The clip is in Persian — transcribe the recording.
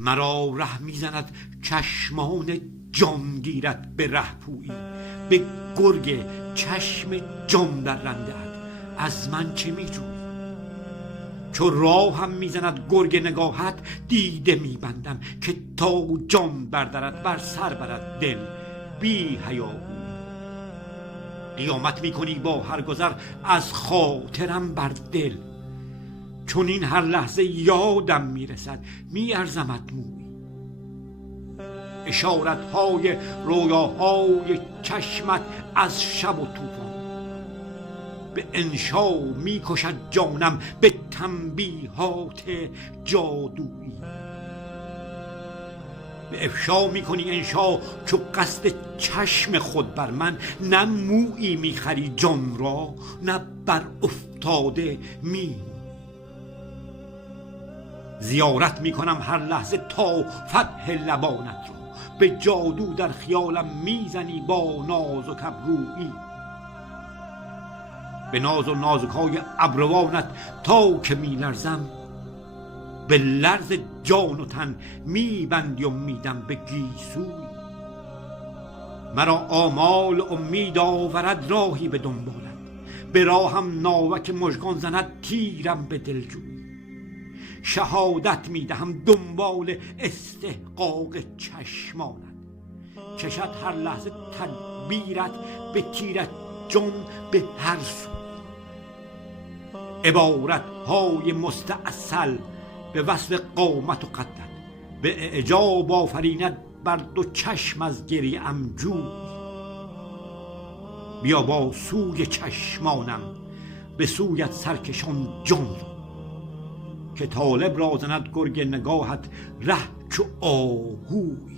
مرا ره میزند چشمان جان گیرد به ره پویی، به گرگ چشم جان درنده از من چه میجویی؟ چو راهم میزند گرگ نگاهت، دیده میبندم که تا جان بردرد بر سر برد دل بی حیا. قیامت میکنی با هر گذر از خاطرم بر دل، چون این هر لحظه یادم میرسد میارزمت مویی. اشارتهای رویاهای چشمت از شب و طوفان، به انشا میکشد جانم به تنبیهات جادویی. به افشا میکنی انشا چو قصد چشم خود بر من، نه مویی میخری جان را نه بر افتاده می. زیارت میکنم هر لحظه تا فتح لبانت را، به جادو در خیالم میزنی با نازک ابرویی. به ناز و نازکای ابروانت تا که میلرزم، به لرز جان و تن میبندی امیدم به گیسوی. مرا آمال امید آورد راهی به دنبالت، به راهم ناوک مژگان زند تیرم به دلجوی. شهادت میدهم دنبال استحقاق چشمانت، کشد هر لحظه تدبیرت به تیرت جان به هر سو. عبارت های مستعسل به وصف قامت و قدت، به اعجاب آفریند بر دو چشم از گریه‌ام جوی. بیا با سوی چشمانم به سویت سرکشان جان را، که طالب را زند گرگ نگاهت ره چو آهوی.